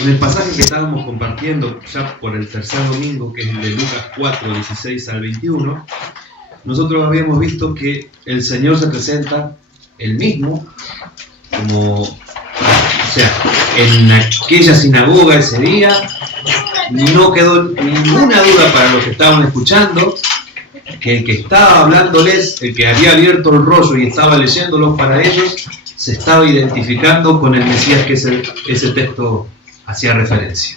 En el pasaje que estábamos compartiendo ya por el tercer domingo, que es el de Lucas 4, 16 al 21, nosotros habíamos visto que el Señor se presenta Él mismo como, o sea, en aquella sinagoga ese día no quedó ninguna duda para los que estaban escuchando, que el que estaba hablándoles, el que había abierto el rollo y estaba leyéndolos para ellos, se estaba identificando con el Mesías que ese texto hacía referencia.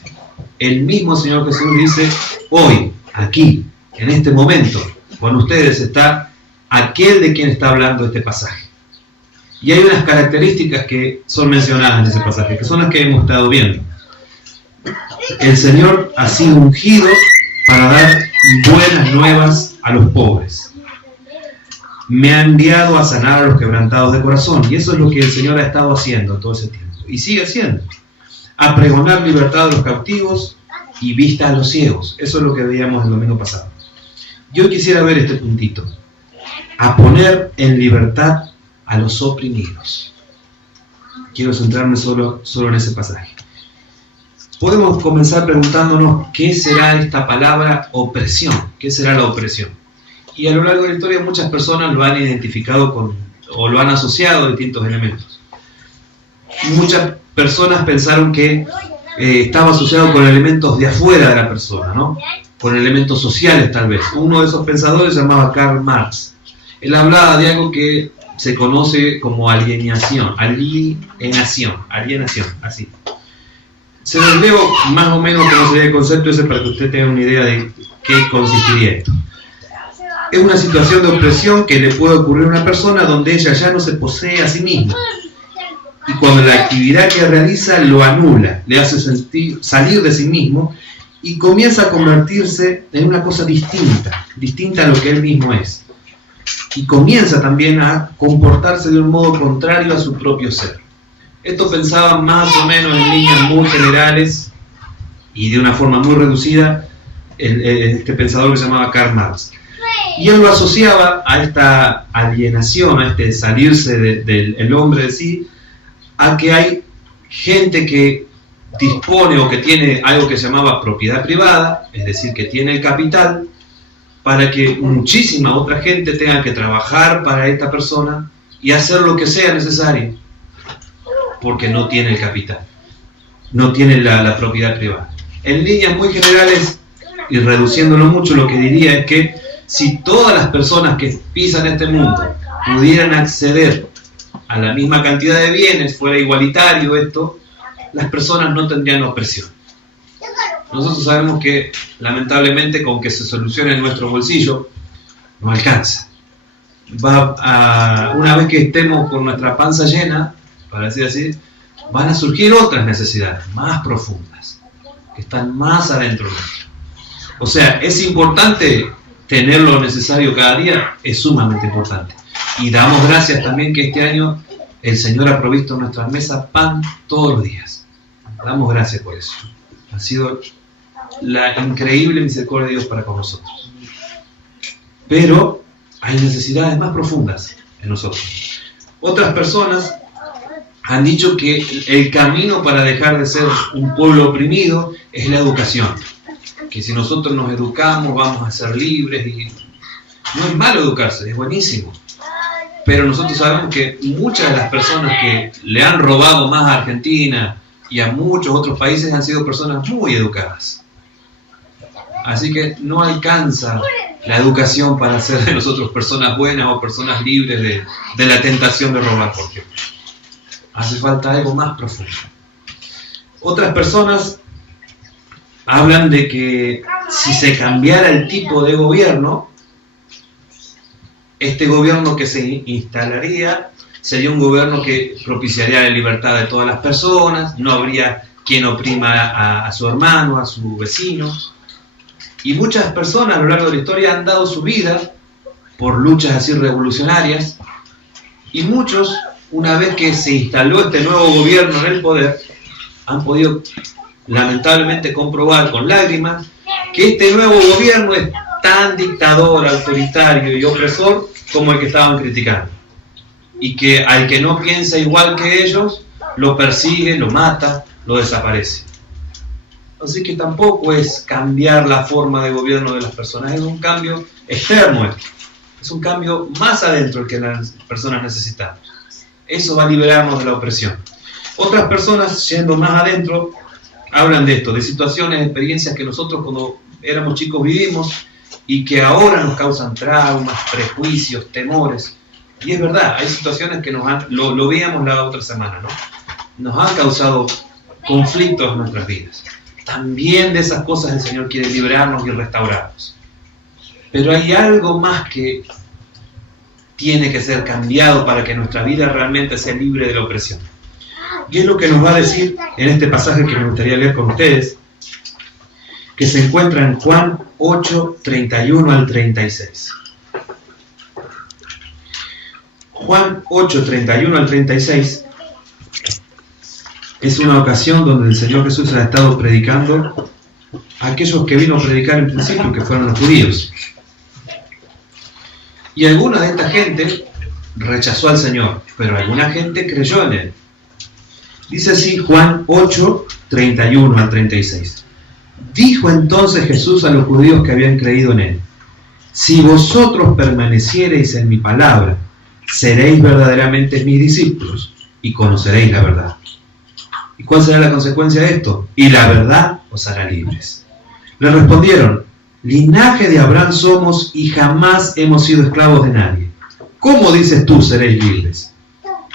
El mismo Señor Jesús dice: hoy, aquí, en este momento, con ustedes está aquel de quien está hablando este pasaje. Y hay unas características que son mencionadas en ese pasaje, que son las que hemos estado viendo. El Señor ha sido ungido para dar buenas nuevas a los pobres. Me ha enviado a sanar a los quebrantados de corazón. Y eso es lo que el Señor ha estado haciendo todo ese tiempo. Y sigue haciendo. A pregonar libertad a los cautivos y vista a los ciegos. Eso es lo que veíamos el domingo pasado. Yo quisiera ver este puntito. A poner en libertad a los oprimidos. Quiero centrarme solo en ese pasaje. Podemos comenzar preguntándonos qué será esta palabra opresión. ¿Qué será la opresión? Y a lo largo de la historia muchas personas lo han identificado con, o lo han asociado a distintos elementos. Muchas personas pensaron que estaba asociado con elementos de afuera de la persona, ¿no? Con elementos sociales tal vez. Uno de esos pensadores se llamaba Karl Marx. Él hablaba de algo que se conoce como alienación, así. Se los leo más o menos cómo sería el concepto ese para que usted tenga una idea de qué consistiría esto. Es una situación de opresión que le puede ocurrir a una persona donde ella ya no se posee a sí misma. Y cuando la actividad que realiza lo anula, le hace salir de sí mismo y comienza a convertirse en una cosa distinta a lo que él mismo es. Y comienza también a comportarse de un modo contrario a su propio ser. Esto pensaba más o menos en líneas muy generales y de una forma muy reducida este pensador que se llamaba Karl Marx. Y él lo asociaba a esta alienación, a este salirse del hombre de sí, a que hay gente que dispone o que tiene algo que se llamaba propiedad privada, es decir, que tiene el capital, para que muchísima otra gente tenga que trabajar para esta persona y hacer lo que sea necesario, porque no tiene el capital, no tiene la propiedad privada. En líneas muy generales, y reduciéndolo mucho, lo que diría es que si todas las personas que pisan este mundo pudieran acceder a la misma cantidad de bienes, fuera igualitario esto, las personas no tendrían opresión. Nosotros sabemos que, lamentablemente, con que se solucione en nuestro bolsillo, no alcanza. Una vez que estemos con nuestra panza llena, para decir así, van a surgir otras necesidades más profundas, que están más adentro nuestro. O sea, es importante tener lo necesario cada día, es sumamente importante. Y damos gracias también que este año el Señor ha provisto en nuestras mesas pan todos los días. Damos gracias por eso. Ha sido la increíble misericordia de Dios para con nosotros. Pero hay necesidades más profundas en nosotros. Otras personas han dicho que el camino para dejar de ser un pueblo oprimido es la educación. Que si nosotros nos educamos vamos a ser libres, y no es malo educarse, es buenísimo. Pero nosotros sabemos que muchas de las personas que le han robado más a Argentina y a muchos otros países han sido personas muy educadas. Así que no alcanza la educación para hacer de nosotros personas buenas o personas libres de la tentación de robar, por ejemplo. Hace falta algo más profundo. Otras personas hablan de que si se cambiara el tipo de gobierno, este gobierno que se instalaría sería un gobierno que propiciaría la libertad de todas las personas, no habría quien oprima a su hermano, a su vecino. Y muchas personas a lo largo de la historia han dado su vida por luchas así revolucionarias, y muchos, una vez que se instaló este nuevo gobierno en el poder, han podido lamentablemente comprobar con lágrimas que este nuevo gobierno es tan dictador, autoritario y opresor como el que estaban criticando, y que al que no piensa igual que ellos lo persigue, lo mata, lo desaparece. Así que tampoco es cambiar la forma de gobierno de las personas, es un cambio externo, es un cambio más adentro que las personas necesitan. Eso va a liberarnos de la opresión. Otras personas, yendo más adentro, hablan de esto, de situaciones, experiencias que nosotros cuando éramos chicos vivimos y que ahora nos causan traumas, prejuicios, temores. Y es verdad, hay situaciones que nos han, lo veíamos la otra semana, ¿no? Nos han causado conflictos en nuestras vidas. También de esas cosas el Señor quiere liberarnos y restaurarnos. Pero hay algo más que tiene que ser cambiado para que nuestra vida realmente sea libre de la opresión. Y es lo que nos va a decir en este pasaje que me gustaría leer con ustedes, que se encuentra en Juan 8, 31 al 36. Juan 8, 31 al 36 es una ocasión donde el Señor Jesús ha estado predicando a aquellos que vino a predicar en principio, que fueron los judíos. Y alguna de esta gente rechazó al Señor, pero alguna gente creyó en Él. Dice así Juan 8, 31 al 36. Dijo entonces Jesús a los judíos que habían creído en Él: si vosotros permaneciereis en mi palabra, seréis verdaderamente mis discípulos y conoceréis la verdad. ¿Y cuál será la consecuencia de esto? Y la verdad os hará libres. Le respondieron: linaje de Abraham somos y jamás hemos sido esclavos de nadie. ¿Cómo dices tú seréis libres?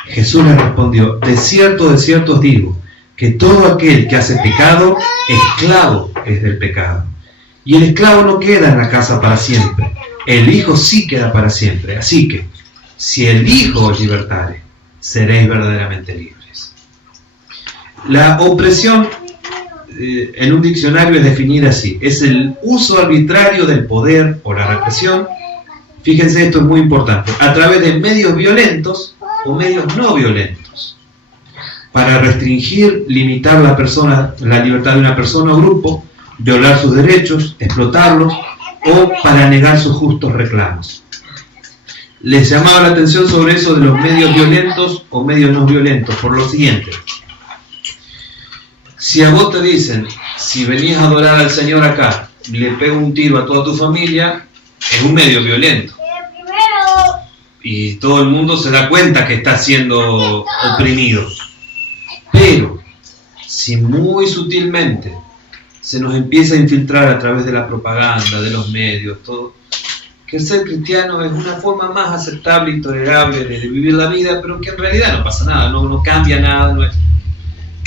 Jesús le respondió: de cierto os digo, que todo aquel que hace pecado, esclavo es del pecado. Y el esclavo no queda en la casa para siempre, el Hijo sí queda para siempre. Así que, si el Hijo os libertare, seréis verdaderamente libres. La opresión en un diccionario es definida así: es el uso arbitrario del poder o la represión. Fíjense, esto es muy importante, a través de medios violentos o medios no violentos, para restringir, limitar la libertad de una persona o grupo, violar sus derechos, explotarlos o para negar sus justos reclamos. Les llamaba la atención sobre eso de los medios violentos o medios no violentos por lo siguiente: si a vos te dicen, si venís a adorar al Señor acá, le pego un tiro a toda tu familia, es un medio violento. Y todo el mundo se da cuenta que está siendo oprimido. Pero, si muy sutilmente se nos empieza a infiltrar a través de la propaganda, de los medios, todo, que el ser cristiano es una forma más aceptable y tolerable de vivir la vida, pero que en realidad no pasa nada, no cambia nada, no es...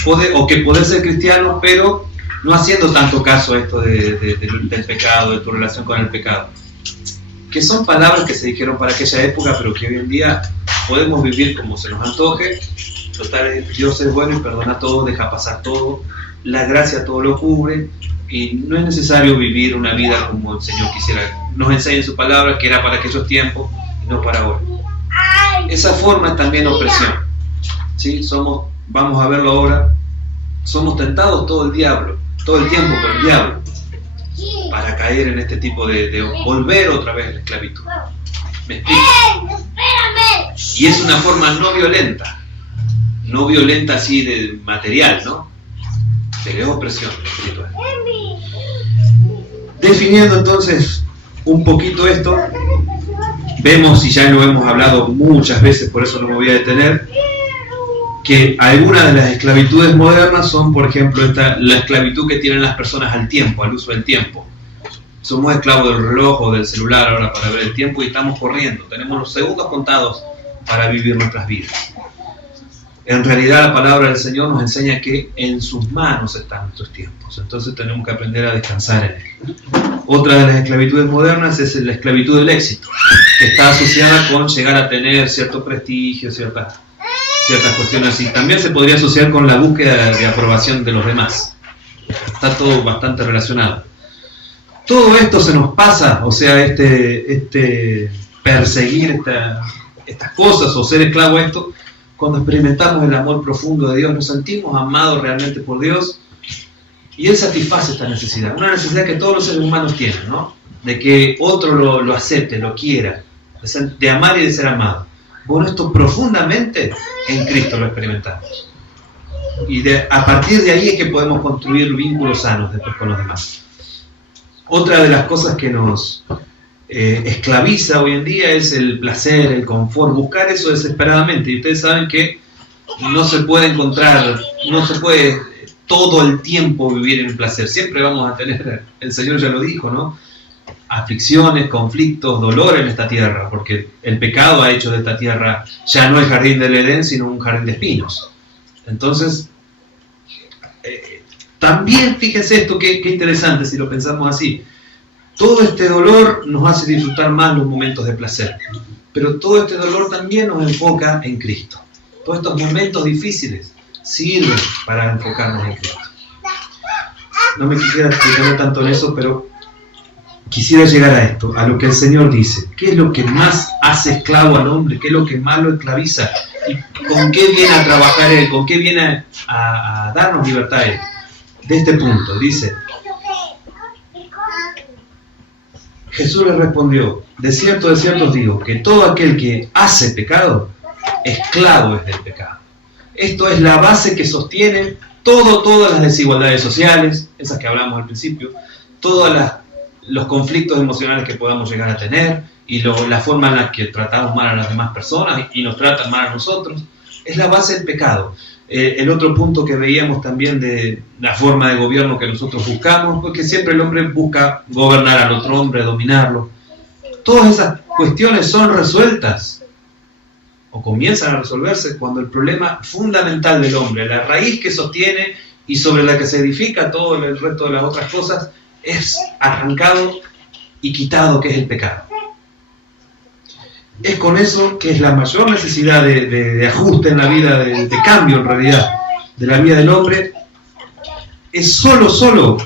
o que poder ser cristiano, pero no haciendo tanto caso a esto del pecado, de tu relación con el pecado. Que son palabras que se dijeron para aquella época, pero que hoy en día podemos vivir como se nos antoje. Total, Dios es bueno y perdona todo, deja pasar todo, la gracia todo lo cubre, y no es necesario vivir una vida como el Señor quisiera. Nos enseña en su palabra que era para aquellos tiempos y no para ahora. Esa forma es también opresión. ¿Sí? Vamos a verlo ahora, somos tentados todo el tiempo por el diablo, para caer en este tipo de volver otra vez a la esclavitud. ¿Me explico? Y es una forma no violenta así de material, ¿no? Pero es opresión espiritual. Definiendo entonces un poquito esto, vemos, y ya lo hemos hablado muchas veces, por eso no me voy a detener, que algunas de las esclavitudes modernas son, por ejemplo, la esclavitud que tienen las personas al tiempo, al uso del tiempo. Somos esclavos del reloj o del celular ahora para ver el tiempo y estamos corriendo. Tenemos los segundos contados para vivir nuestras vidas. En realidad la palabra del Señor nos enseña que en sus manos están nuestros tiempos. Entonces tenemos que aprender a descansar en Él. Otra de las esclavitudes modernas es la esclavitud del éxito, que está asociada con llegar a tener cierto prestigio, ciertas cuestiones así. También se podría asociar con la búsqueda de aprobación de los demás. Está todo bastante relacionado. Todo esto se nos pasa, o sea, perseguir estas cosas o ser esclavo a esto, cuando experimentamos el amor profundo de Dios, nos sentimos amados realmente por Dios y Él satisface esta necesidad. Una necesidad que todos los seres humanos tienen, ¿no? De que otro lo acepte, lo quiera, de amar y de ser amado. Bueno, esto profundamente en Cristo lo experimentamos. Y a partir de ahí es que podemos construir vínculos sanos después con los demás. Otra de las cosas que nos esclaviza hoy en día es el placer, el confort, buscar eso desesperadamente. Y ustedes saben que no se puede encontrar, no se puede todo el tiempo vivir en el placer. Siempre vamos a tener, el Señor ya lo dijo, ¿no? Aflicciones, conflictos, dolor en esta tierra, porque el pecado ha hecho de esta tierra ya no el jardín del Edén, sino un jardín de espinos. Entonces, también fíjense esto, qué interesante si lo pensamos así. Todo este dolor nos hace disfrutar más los momentos de placer, pero todo este dolor también nos enfoca en Cristo. Todos estos momentos difíciles sirven para enfocarnos en Cristo. No me quisiera explicar tanto en eso, pero quisiera llegar a esto, a lo que el Señor dice. ¿Qué es lo que más hace esclavo al hombre? ¿Qué es lo que más lo esclaviza? ¿Y con qué viene a trabajar Él? ¿Con qué viene a darnos libertad Él? De este punto, dice: Jesús le respondió: de cierto os digo, que todo aquel que hace pecado, esclavo es del pecado. Esto es la base que sostiene todas las desigualdades sociales, esas que hablamos al principio, todos los conflictos emocionales que podamos llegar a tener, y la forma en la que tratamos mal a las demás personas y nos tratan mal a nosotros, es la base del pecado. El otro punto que veíamos también de la forma de gobierno que nosotros buscamos, porque siempre el hombre busca gobernar al otro hombre, dominarlo. Todas esas cuestiones son resueltas, o comienzan a resolverse, cuando el problema fundamental del hombre, la raíz que sostiene y sobre la que se edifica todo el resto de las otras cosas, es arrancado y quitado, que es el pecado. Es con eso que es la mayor necesidad de ajuste en la vida, de cambio en realidad, de la vida del hombre. Es solo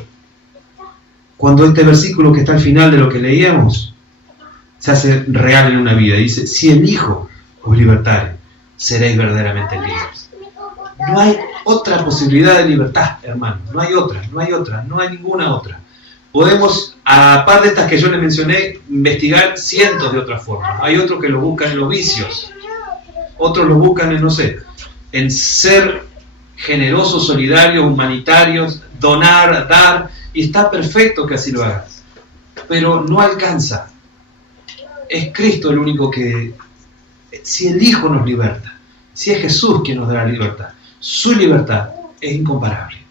cuando este versículo que está al final de lo que leíamos se hace real en una vida. Dice: si el Hijo os libertare, seréis verdaderamente libres. No hay otra posibilidad de libertad, hermano. No hay otra, no hay ninguna otra. Podemos, aparte de estas que yo les mencioné, investigar cientos de otras formas. Hay otros que lo buscan en los vicios, otros lo buscan en, no sé, en ser generosos, solidarios, humanitarios, donar, dar, y está perfecto que así lo hagas, pero no alcanza. Es Cristo el único que, si el Hijo nos liberta, si es Jesús quien nos da la libertad, su libertad es incomparable.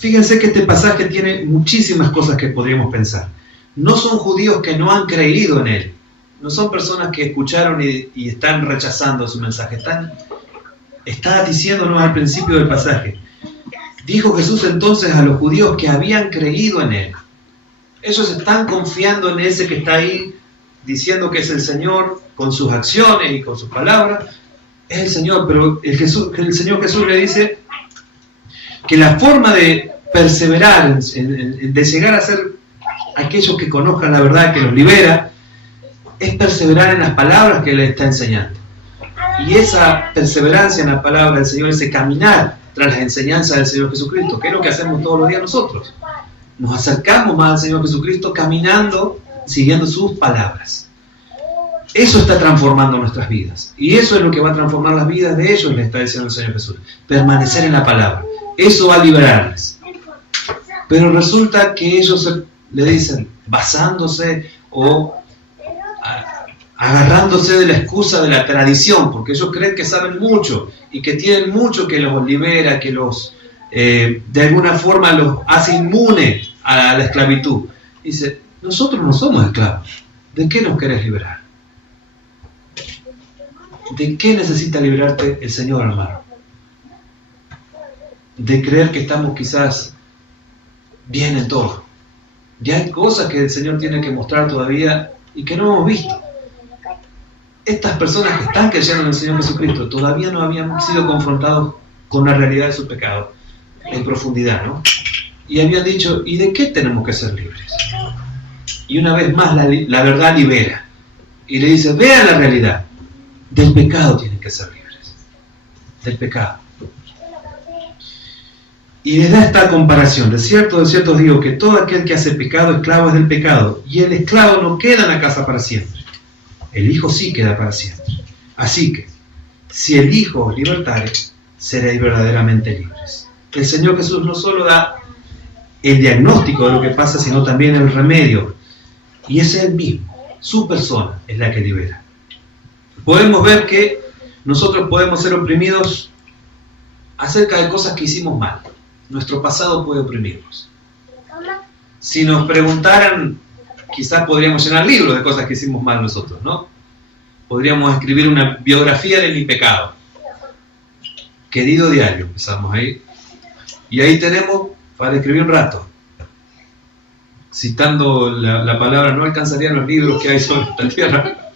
Fíjense que este pasaje tiene muchísimas cosas que podríamos pensar. No son judíos que no han creído en Él. No son personas que escucharon y están rechazando su mensaje. Está diciéndonos al principio del pasaje: dijo Jesús entonces a los judíos que habían creído en Él. Ellos están confiando en ese que está ahí, diciendo que es el Señor, con sus acciones y con sus palabras. Es el Señor, pero el Señor Jesús le dice que la forma de perseverar, de llegar a ser aquellos que conozcan la verdad que los libera, es perseverar en las palabras que Él está enseñando. Y esa perseverancia en la palabra del Señor, ese caminar tras las enseñanzas del Señor Jesucristo, que es lo que hacemos todos los días nosotros. Nos acercamos más al Señor Jesucristo caminando, siguiendo sus palabras. Eso está transformando nuestras vidas. Y eso es lo que va a transformar las vidas de ellos, le está diciendo el Señor Jesús. Permanecer en la palabra. Eso va a liberarles. Pero resulta que ellos le dicen, basándose o agarrándose de la excusa de la tradición, porque ellos creen que saben mucho y que tienen mucho que los libera, que los de alguna forma los hace inmunes a la esclavitud. Dice: nosotros no somos esclavos. ¿De qué nos querés liberar? ¿De qué necesita liberarte el Señor, hermano? De creer que estamos quizás bien en todo. Ya hay cosas que el Señor tiene que mostrar todavía y que no hemos visto. Estas personas que están creyendo en el Señor Jesucristo todavía no habían sido confrontados con la realidad de su pecado en profundidad, ¿no? Y habían dicho: ¿y de qué tenemos que ser libres? Y una vez más la verdad libera. Y le dice: vean la realidad. Del pecado tienen que ser libres. Del pecado. Y les da esta comparación: de cierto os digo que todo aquel que hace pecado, esclavo es del pecado. Y el esclavo no queda en la casa para siempre. El Hijo sí queda para siempre. Así que, si el Hijo os libertare, seréis verdaderamente libres. El Señor Jesús no solo da el diagnóstico de lo que pasa, sino también el remedio. Y es Él mismo, su persona, es la que libera. Podemos ver que nosotros podemos ser oprimidos acerca de cosas que hicimos mal. Nuestro pasado puede oprimirnos. Si nos preguntaran, quizás podríamos llenar libros de cosas que hicimos mal nosotros, ¿no? Podríamos escribir una biografía de mi pecado. Querido diario, empezamos ahí. Y ahí tenemos para escribir un rato. Citando la palabra, no alcanzarían los libros que hay sobre esta tierra.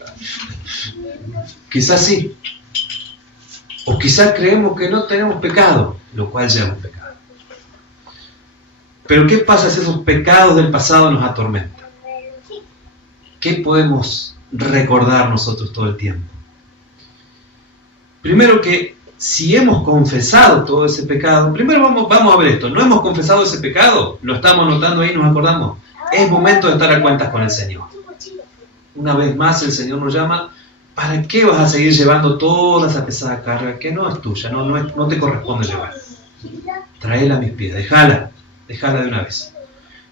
Quizás sí. O quizás creemos que no tenemos pecado, lo cual ya es un pecado. Pero ¿qué pasa si esos pecados del pasado nos atormentan? ¿Qué podemos recordar nosotros todo el tiempo? Primero que si hemos confesado todo ese pecado, primero vamos a ver esto, ¿no hemos confesado ese pecado? Lo estamos notando ahí, nos acordamos. Es momento de estar a cuentas con el Señor. Una vez más el Señor nos llama, ¿para qué vas a seguir llevando toda esa pesada carga que no es tuya, no te corresponde llevar? Tráela a mis pies, déjala de una vez.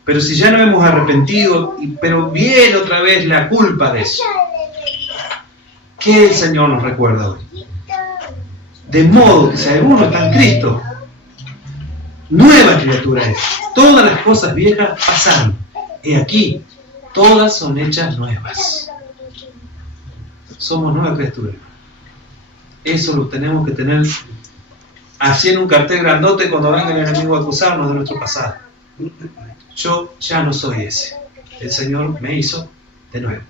Pero si ya no hemos arrepentido, pero viene otra vez la culpa de eso, ¿qué el Señor nos recuerda hoy? De modo que si alguno está en Cristo, nueva criatura es. Todas las cosas viejas pasaron. Y aquí, todas son hechas nuevas. Somos nueva criatura. Eso lo tenemos que tener así en un cartel grandote cuando venga el enemigo a acusarnos de nuestro pasado. Yo ya no soy ese. El Señor me hizo de nuevo.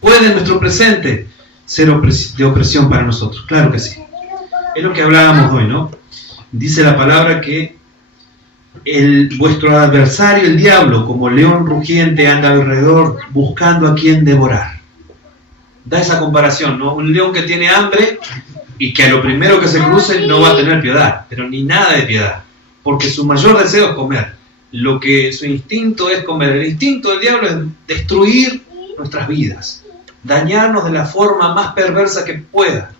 ¿Puede nuestro presente ser de opresión para nosotros? Claro que sí. Es lo que hablábamos hoy, ¿no? Dice la palabra que vuestro adversario, el diablo, como león rugiente, anda alrededor buscando a quien devorar. Da esa comparación, ¿no? Un león que tiene hambre y que a lo primero que se cruce no va a tener piedad, pero ni nada de piedad, porque su mayor deseo es comer. Su instinto es comer. El instinto del diablo es destruir nuestras vidas, dañarnos de la forma más perversa que pueda.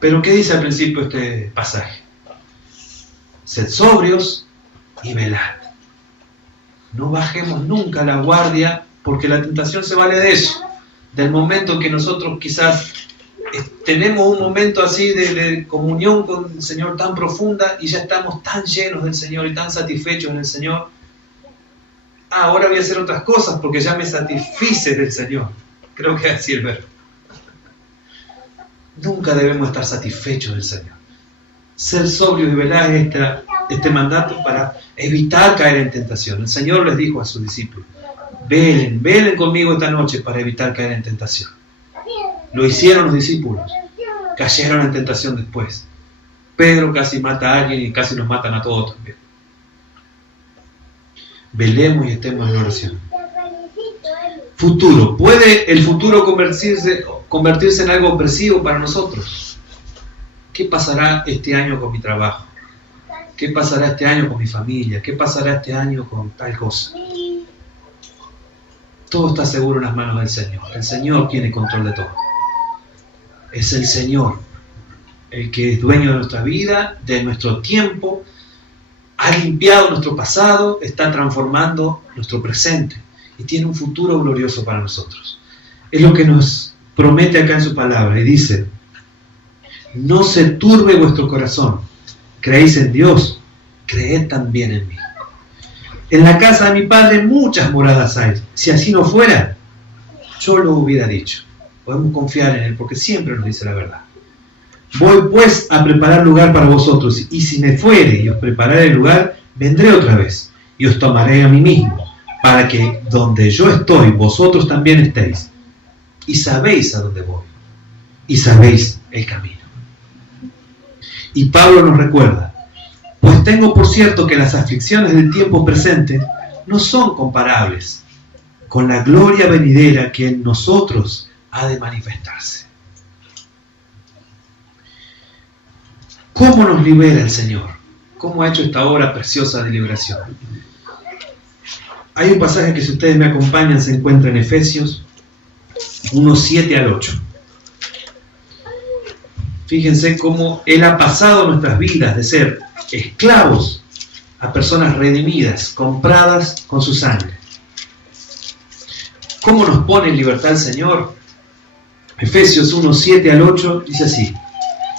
Pero ¿qué dice al principio este pasaje? Sed sobrios y velad. No bajemos nunca la guardia, porque la tentación se vale de eso. Del momento en que nosotros quizás tenemos un momento así de comunión con el Señor tan profunda y ya estamos tan llenos del Señor y tan satisfechos en el Señor. Ahora voy a hacer otras cosas porque ya me satisfice del Señor. Creo que así es verdad. Nunca debemos estar satisfechos del Señor. Ser sobrios y velar este mandato para evitar caer en tentación. El Señor les dijo a sus discípulos, velen conmigo esta noche para evitar caer en tentación. Lo hicieron los discípulos, cayeron en tentación después. Pedro casi mata a alguien y casi nos matan a todos también. Velemos y estemos en oración. Futuro. ¿Puede el futuro convertirse en algo opresivo para nosotros? ¿Qué pasará este año con mi trabajo? ¿Qué pasará este año con mi familia? ¿Qué pasará este año con tal cosa? Todo está seguro en las manos del Señor. El Señor tiene control de todo. Es el Señor el que es dueño de nuestra vida, de nuestro tiempo, ha limpiado nuestro pasado, está transformando nuestro presente y tiene un futuro glorioso para nosotros. Es lo que nos promete acá en su palabra y dice, no se turbe vuestro corazón, creéis en Dios, creed también en mí. En la casa de mi Padre muchas moradas hay, si así no fuera, yo lo hubiera dicho. Podemos confiar en Él porque siempre nos dice la verdad. Voy pues a preparar lugar para vosotros, y si me fuere y os prepararé el lugar, vendré otra vez y os tomaré a mí mismo, para que donde yo estoy, vosotros también estéis. Y sabéis a dónde voy, y sabéis el camino. Y Pablo nos recuerda, pues tengo por cierto que las aflicciones del tiempo presente no son comparables con la gloria venidera que en nosotros ha de manifestarse. ¿Cómo nos libera el Señor? ¿Cómo ha hecho esta obra preciosa de liberación? Hay un pasaje que, si ustedes me acompañan, se encuentra en Efesios 1:7 al 8. Fíjense cómo Él ha pasado nuestras vidas de ser esclavos a personas redimidas, compradas con su sangre. ¿Cómo nos pone en libertad el Señor? Efesios 1, 7 al 8 dice así: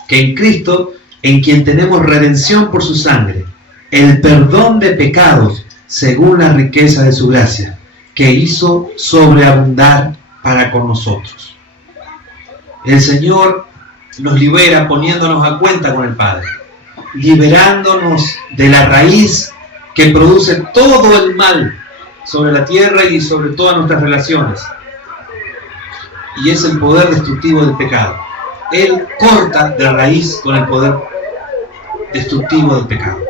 que en Cristo, en quien tenemos redención por su sangre, el perdón de pecados según la riqueza de su gracia, que hizo sobreabundar para con nosotros. El Señor nos libera poniéndonos a cuenta con el Padre, liberándonos de la raíz que produce todo el mal sobre la tierra y sobre todas nuestras relaciones, y es el poder destructivo del pecado. Él corta de raíz con el poder destructivo del pecado.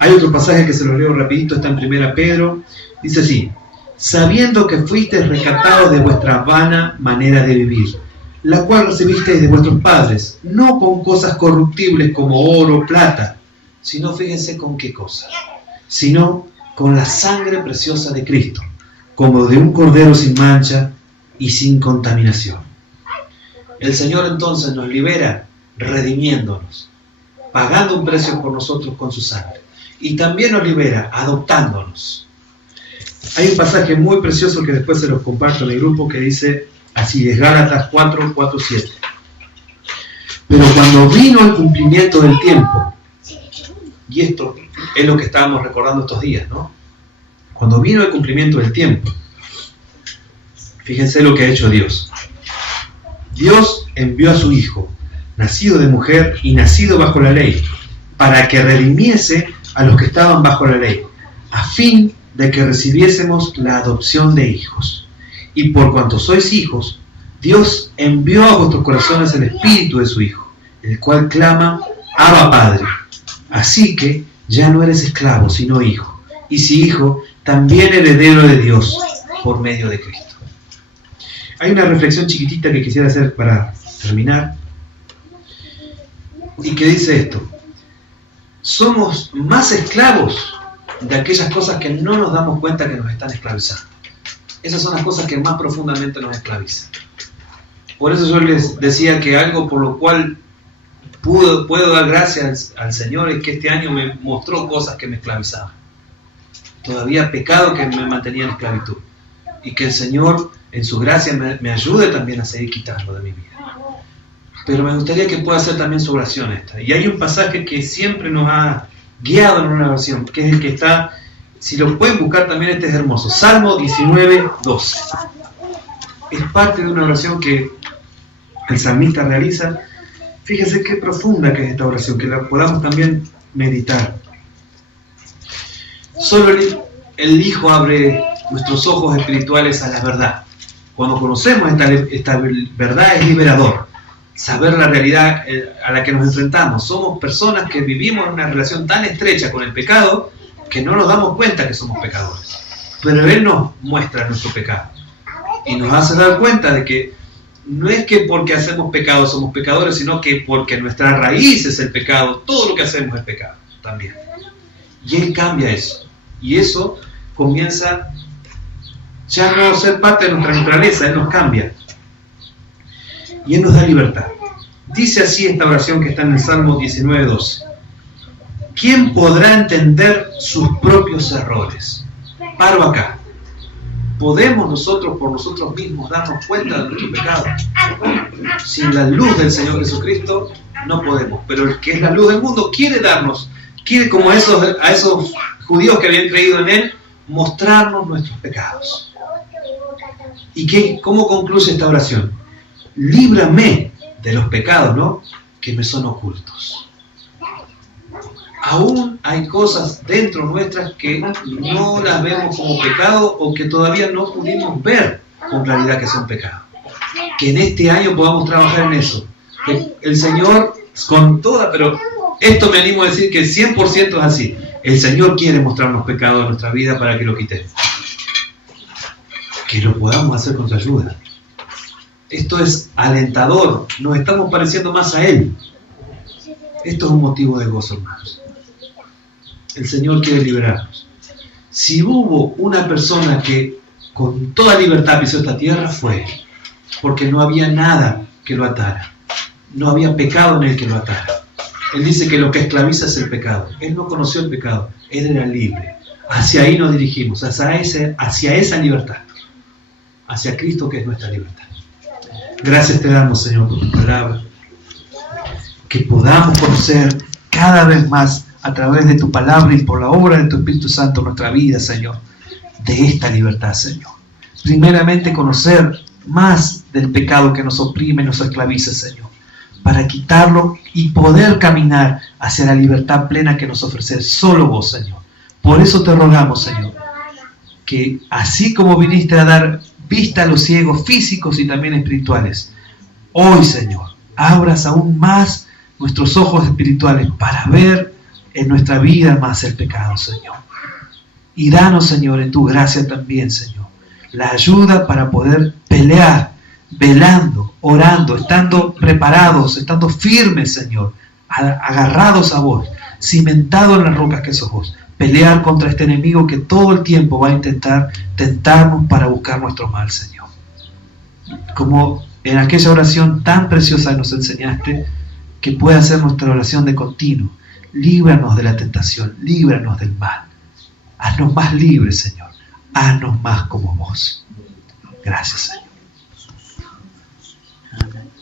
Hay otro pasaje que se lo leo rapidito, está en 1 Pedro, dice así: sabiendo que fuisteis rescatados de vuestra vana manera de vivir, la cual recibisteis de vuestros padres, no con cosas corruptibles como oro o plata, sino, fíjense con qué cosa, sino con la sangre preciosa de Cristo, como de un cordero sin mancha y sin contaminación. El Señor entonces nos libera redimiéndonos, pagando un precio por nosotros con su sangre, y también nos libera adoptándonos. Hay un pasaje muy precioso que después se los comparto en el grupo que dice así, es Gálatas 4, 4, 7. Pero cuando vino el cumplimiento del tiempo, y esto es lo que estábamos recordando estos días, ¿no? Cuando vino el cumplimiento del tiempo, fíjense lo que ha hecho Dios. Dios envió a su Hijo, nacido de mujer y nacido bajo la ley, para que redimiese a los que estaban bajo la ley, a fin de que recibiésemos la adopción de hijos. Y por cuanto sois hijos, Dios envió a vuestros corazones el Espíritu de su Hijo, el cual clama: Abba, Padre. Así que ya no eres esclavo, sino hijo, y si hijo, también heredero de Dios por medio de Cristo. Hay una reflexión chiquitita que quisiera hacer para terminar, y que dice esto: somos más esclavos de aquellas cosas que no nos damos cuenta que nos están esclavizando. Esas son las cosas que más profundamente nos esclavizan. Por eso yo les decía que algo por lo cual puedo dar gracias al Señor es que este año me mostró cosas que me esclavizaban. Todavía pecado que me mantenía en esclavitud. Y que el Señor en su gracia me ayude también a seguir quitando de mi vida. Pero me gustaría que pueda hacer también su oración esta. Y hay un pasaje que siempre nos ha guiado en una oración, que es el que está, si lo pueden buscar también, este es hermoso, Salmo 19, 12. Es parte de una oración que el salmista realiza. Fíjense qué profunda que es esta oración, que la podamos también meditar. Solo el Hijo abre nuestros ojos espirituales a la verdad. Cuando conocemos esta verdad es liberador. Saber la realidad a la que nos enfrentamos. Somos personas que vivimos en una relación tan estrecha con el pecado que no nos damos cuenta que somos pecadores. Pero Él nos muestra nuestro pecado y nos hace dar cuenta de que no es que porque hacemos pecado somos pecadores, sino que porque nuestra raíz es el pecado, todo lo que hacemos es pecado también. Y Él cambia eso. Y eso comienza ya no a ser parte de nuestra naturaleza, Él nos cambia. Y Él nos da libertad. Dice así esta oración que está en el Salmo 19, 12. ¿Quién podrá entender sus propios errores? Paro acá. ¿Podemos nosotros por nosotros mismos darnos cuenta de nuestro pecado? Sin la luz del Señor Jesucristo no podemos. Pero el que es la luz del mundo quiere como a esos judíos que habían creído en Él, mostrarnos nuestros pecados. ¿Y cómo concluye esta oración? Líbrame de los pecados, ¿no?, que me son ocultos. Aún hay cosas dentro nuestras que no las vemos como pecado o que todavía no pudimos ver con claridad que son pecados. Que en este año podamos trabajar en eso. El Señor, con toda, pero esto me animo a decir que el 100% es así. El Señor quiere mostrarnos pecados en nuestra vida para que lo quitemos. Que lo podamos hacer con su ayuda. Esto es alentador. Nos estamos pareciendo más a Él. Esto es un motivo de gozo, hermanos. El Señor quiere liberarnos. Si hubo una persona que con toda libertad pisó esta tierra, fue Él. Porque no había nada que lo atara. no había pecado en él que lo atara. Él dice que lo que esclaviza es el pecado. Él no conoció el pecado, él era libre. Hacia ahí nos dirigimos, hacia esa libertad, hacia Cristo que es nuestra libertad. Gracias te damos, Señor, por tu palabra, que podamos conocer cada vez más a través de tu palabra y por la obra de tu Espíritu Santo nuestra vida, Señor, de esta libertad, Señor. Primeramente conocer más del pecado que nos oprime y nos esclaviza, Señor, para quitarlo y poder caminar hacia la libertad plena que nos ofrece solo vos, Señor. Por eso te rogamos, Señor, que así como viniste a dar vista a los ciegos físicos y también espirituales, hoy, Señor, abras aún más nuestros ojos espirituales para ver en nuestra vida más el pecado, Señor. Y danos, Señor, en tu gracia también, Señor, la ayuda para poder pelear, velando, orando, estando preparados, estando firmes, Señor, agarrados a vos, cimentados en las rocas que sos vos. Pelear contra este enemigo que todo el tiempo va a intentar tentarnos para buscar nuestro mal, Señor. Como en aquella oración tan preciosa que nos enseñaste, que pueda ser nuestra oración de continuo. Líbranos de la tentación, líbranos del mal. Haznos más libres, Señor. Haznos más como vos. Gracias, Señor. Amén.